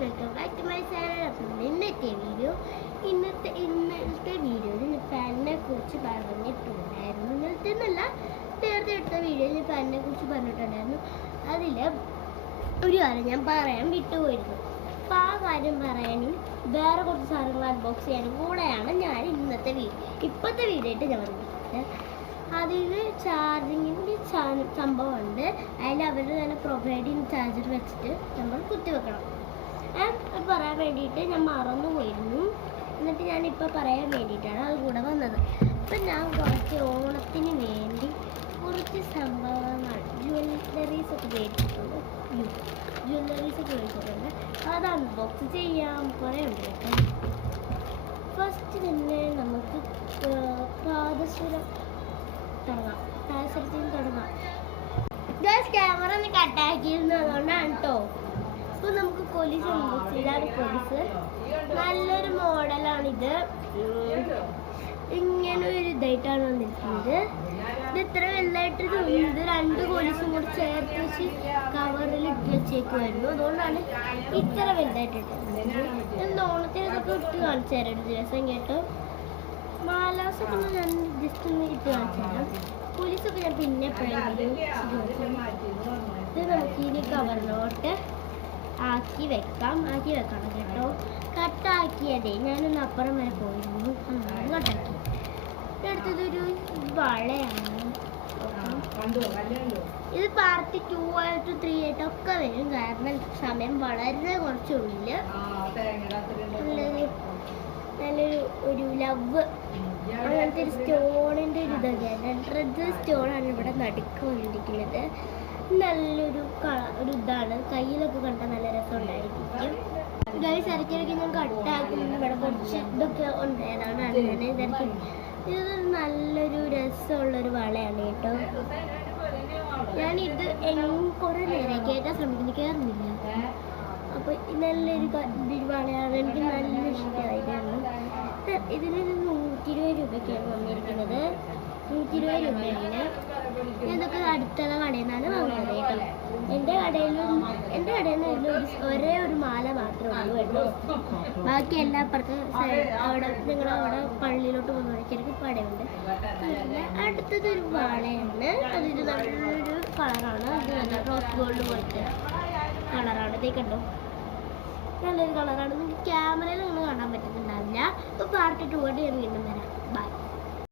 Welcome back to my channel. അപ്പം ഇന്നത്തെ വീഡിയോയിൽ ഞാൻ ഫാനിനെ കുറിച്ച് പറഞ്ഞിട്ടുണ്ടായിരുന്നു. ഇന്നത്തെ എന്നല്ല, നേരത്തെ എടുത്ത വീഡിയോയിൽ ഞാൻ ഫാനിനെ കുറിച്ച് പറഞ്ഞിട്ടുണ്ടായിരുന്നു. അതിൽ ഒരു കാര്യം ഞാൻ പറയാൻ വിട്ടുപോയിരുന്നു. അപ്പം ആ കാര്യം പറയാനും വേറെ കുറച്ച് സാധനങ്ങൾ അൺബോക്സ് ചെയ്യാനും കൂടെയാണ് ഞാൻ ഇപ്പോഴത്തെ വീഡിയോ ആയിട്ട് ഞാൻ വന്നിട്ടുള്ളത്. അതിൽ ചാർജിങ്ങിൻ്റെ സംഭവമുണ്ട്. അതിൽ അവർ തന്നെ പ്രൊവൈഡ് ചെയ്യുന്ന ചാർജർ വെച്ചിട്ട് നമ്മൾ കുത്തിവെക്കണം. അത് പറയാൻ വേണ്ടിയിട്ട് ഞാൻ മറന്നു പോയിരുന്നു. എന്നിട്ട് ഞാനിപ്പോൾ പറയാൻ വേണ്ടിയിട്ടാണ് അത് കൂടെ വന്നത്. ഇപ്പം ഞാൻ കുറച്ച് ഓണത്തിന് വേണ്ടി കുറച്ച് സംഭവങ്ങൾ ജ്വല്ലറീസ് ഒക്കെ മേടിച്ചിട്ടുണ്ട്. അത് അൺബോക്സ് ചെയ്യാൻ കുറേ ഉണ്ട് കേട്ടോ. ഫസ്റ്റ് തന്നെ നമുക്ക് പാദസരം തുടങ്ങാം. ക്യാമറ ഒന്ന് കട്ടാക്കിയിരുന്നു, അതുകൊണ്ടാണ് കേട്ടോ. അപ്പോൾ നമുക്ക് കൊലിസ് അൺബോക്സ് ചെയ്താണ്. കൊലിസ് നല്ലൊരു മോഡലാണിത്. ഇങ്ങനെ ഒരു ഇതായിട്ടാണ് വന്നിരിക്കുന്നത്. ഇത് ഇത്ര വലുതായിട്ട് തോന്നുന്നത്. രണ്ട് കൊലിസും കൂടി ചേർത്ത് വെച്ച് കവറിൽ ഇട്ട് വെച്ചേക്കുമായിരുന്നു. അതുകൊണ്ടാണ് ഇത്ര വലുതായിട്ട് ഇട്ടത്. ഓണത്തിന് ഇതൊക്കെ ഇട്ട് കാണിച്ചു തരാം ഒരു ദിവസം കേട്ടോ. മാലാസൊക്കെ ഞാൻ ജസ്റ്റ് ഒന്ന് ഇട്ട് കാണിച്ചു തരാം. പോലീസൊക്കെ ഞാൻ പിന്നെ എപ്പോഴെങ്കിലും ഇത് നമുക്ക് ഇനി കവറിലോട്ട് ആക്കി വെക്കണം കേട്ടോ. കട്ടാക്കിയതേ ഞാനൊന്ന് അപ്പുറം വരെ പോയിരുന്നു, കട്ടാക്കി. അടുത്തതൊരു വളയാണ്. ഇത് പാർട്ട് 2 ആയിട്ട് 3 ആയിട്ടൊക്കെ വരും, കാരണം സമയം വളരെ കുറച്ചുള്ളിൽ. നല്ലൊരു ലവ് അങ്ങനത്തെ ഒരു സ്റ്റോണിൻ്റെ ഒരു ഇതൊക്കെയാണ്. റെഡ് സ്റ്റോണാണ് ഇവിടെ നടുക്ക് വന്നിരിക്കുന്നത്. നല്ലൊരു ഒരു ഇതാണ്. കയ്യിലൊക്കെ കണ്ടാൽ നല്ല രസം ഉണ്ടായിരിക്കും. ഗൈസ് ഇടയ്ക്കിടയ്ക്ക് ഞാൻ കട്ടാക്കുന്നത് ഇവിടെ കുറച്ച് ഇതൊക്കെ ഉണ്ടായതാണ്. അങ്ങനെ ഇതൊക്കെ ഇത് നല്ലൊരു രസമുള്ളൊരു വളയാണ് കേട്ടോ. ഞാനിത് കുറേ നേരം കേൾക്കാൻ ശ്രമിക്കുന്നു, കയറുന്നില്ല. അപ്പോൾ നല്ലൊരു വളയാണ്, എനിക്ക് നല്ല ഇഷ്ടമായിരുന്നു. ഇതിനൊരു 120 രൂപയ്ക്കാണ് വന്നിരിക്കുന്നത്. 120 രൂപയാണ്. ഇതൊക്കെ അടുത്തുള്ള കടയിൽ നിന്നാണ് വാങ്ങുന്നത് കേട്ടോ. എൻ്റെ കടയിൽ നിന്ന് ഒരേ ഒരു മാല മാത്രമേ ഉള്ളൂ കേട്ടോ. ബാക്കി എല്ലാ അപ്പുറത്ത് അവിടെ നിങ്ങളവിടെ പള്ളിയിലോട്ട് പോകുന്ന വഴിക്ക് പടയുണ്ട്. പിന്നെ അടുത്തതൊരു വളയാണ്. അതൊരു നല്ലൊരു കളറാണ്. അത് നല്ല റോസ് ഗോൾഡ് പോലത്തെ കളറാണ്. ഇതേ കണ്ടോ, നല്ലൊരു കളറാണ്. നിങ്ങൾക്ക് ക്യാമറയിൽ നിങ്ങൾ കാണാൻ പറ്റുന്നുണ്ടാവില്ല. അപ്പോൾ പാർട്ട് 2 ആയിട്ട് ഞാൻ വീണ്ടും വരാം.